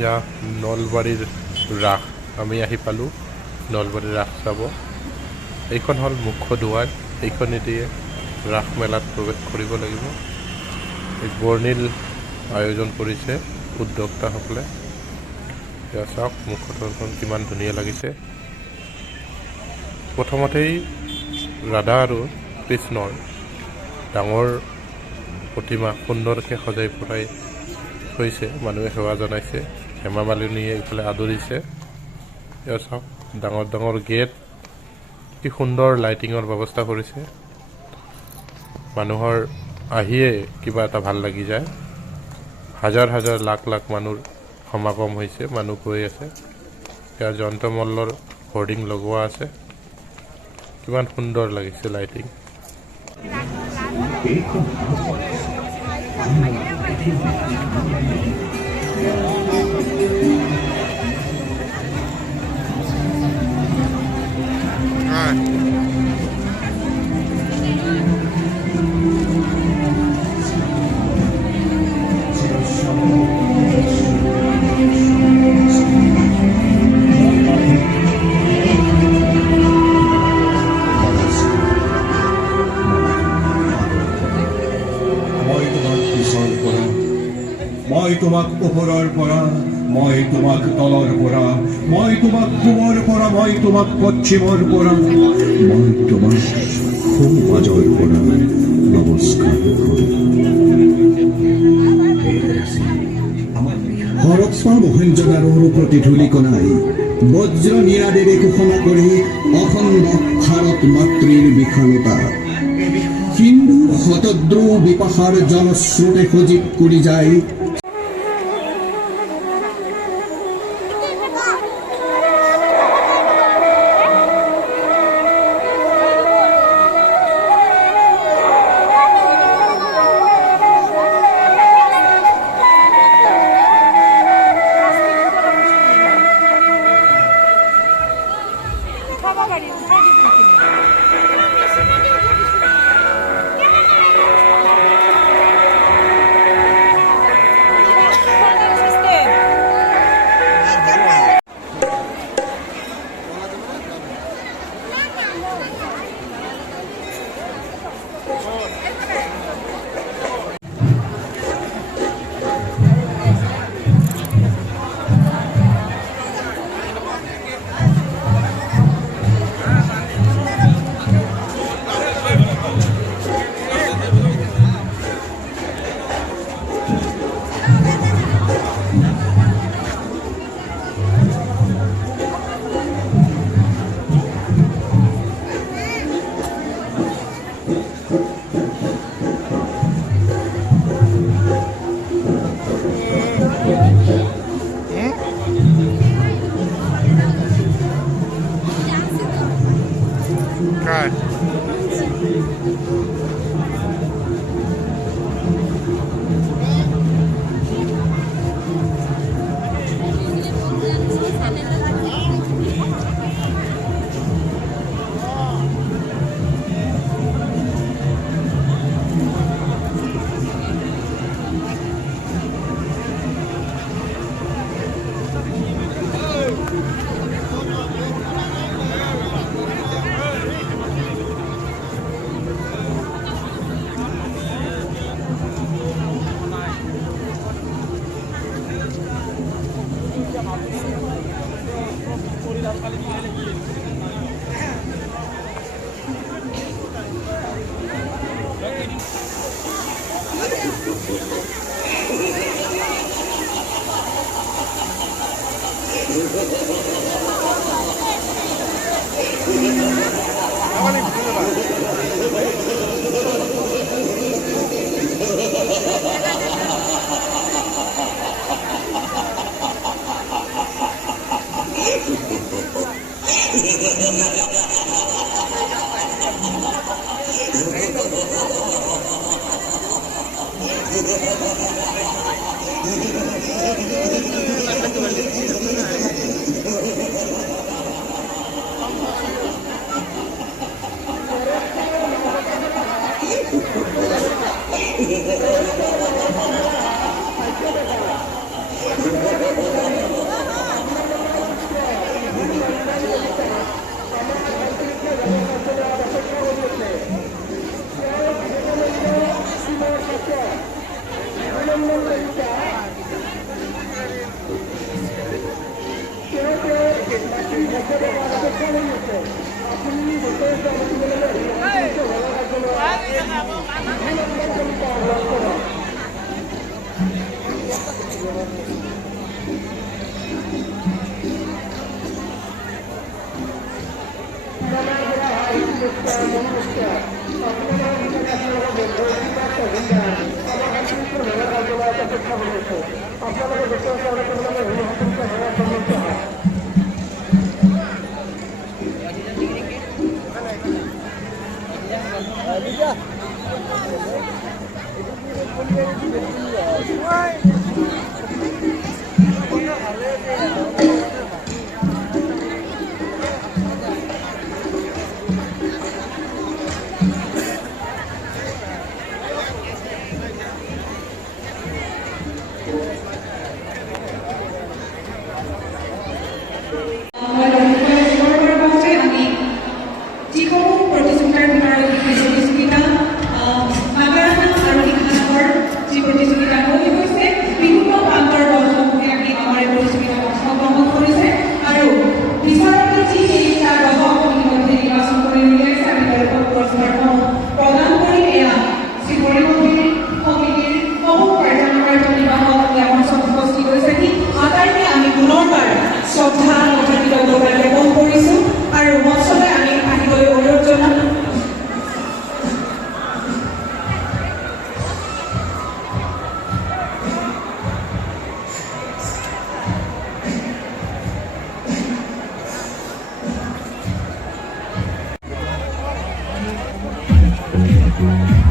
ইয়া নলবাৰীৰ ৰাস আমি আহি পালোঁ নলবাৰীৰ ৰাস চাব। এইখন হ'ল মুখ্য দুৱাৰ, এইখনেদিয়ে ৰাস মেলাত প্ৰৱেশ কৰিব লাগিব। এই বৰ্ণিল আয়োজন কৰিছে উদ্যোক্তাসকলে। এয়া চাওক মুখ্য দুৱাৰখন কিমান ধুনীয়া লাগিছে। প্ৰথমতেই ৰাধা আৰু কৃষ্ণৰ ডাঙৰ প্ৰতিমা সুন্দৰকৈ সজাই পৰাই থৈছে, মানুহে সেৱা জনাইছে। হেমা মালিনীয়ে এইফালে আদৰিছে। এয়া চাওক ডাঙৰ ডাঙৰ গেট, কি সুন্দৰ লাইটিঙৰ ব্যৱস্থা কৰিছে। মানুহৰ আহিয়ে কিবা এটা ভাল লাগি যায়। হাজাৰ হাজাৰ লাখ লাখ মানুহৰ সমাগম হৈছে, মানুহ গৈ আছে। এয়া যন্ত্ৰমল্লৰ হোৰ্ডিং লগোৱা আছে, কিমান সুন্দৰ লাগিছে লাইটিং। মই তোমাক ওপৰৰ পৰা, মই তোমাক তলৰ পৰা, মই তোমাক পূবৰ পৰা, মই তোমাক পশ্চিমৰ পৰা, মই তোমাক সোঁ-মাজৰ পৰা নমস্কাৰ কৰোঁ। হৰপ্পা মহেঞ্জোদাৰোৰ প্ৰতিধূলিকণাই বজ্ৰ নিৰাদেৰে ঘোষণা কৰি অখণ্ড ভাৰত মাতৃৰ বিশালতা হিন্দু শতদ্ৰু বিপাশাৰ জনস্ৰোতে সজীৱ কৰি যায়। Thank you.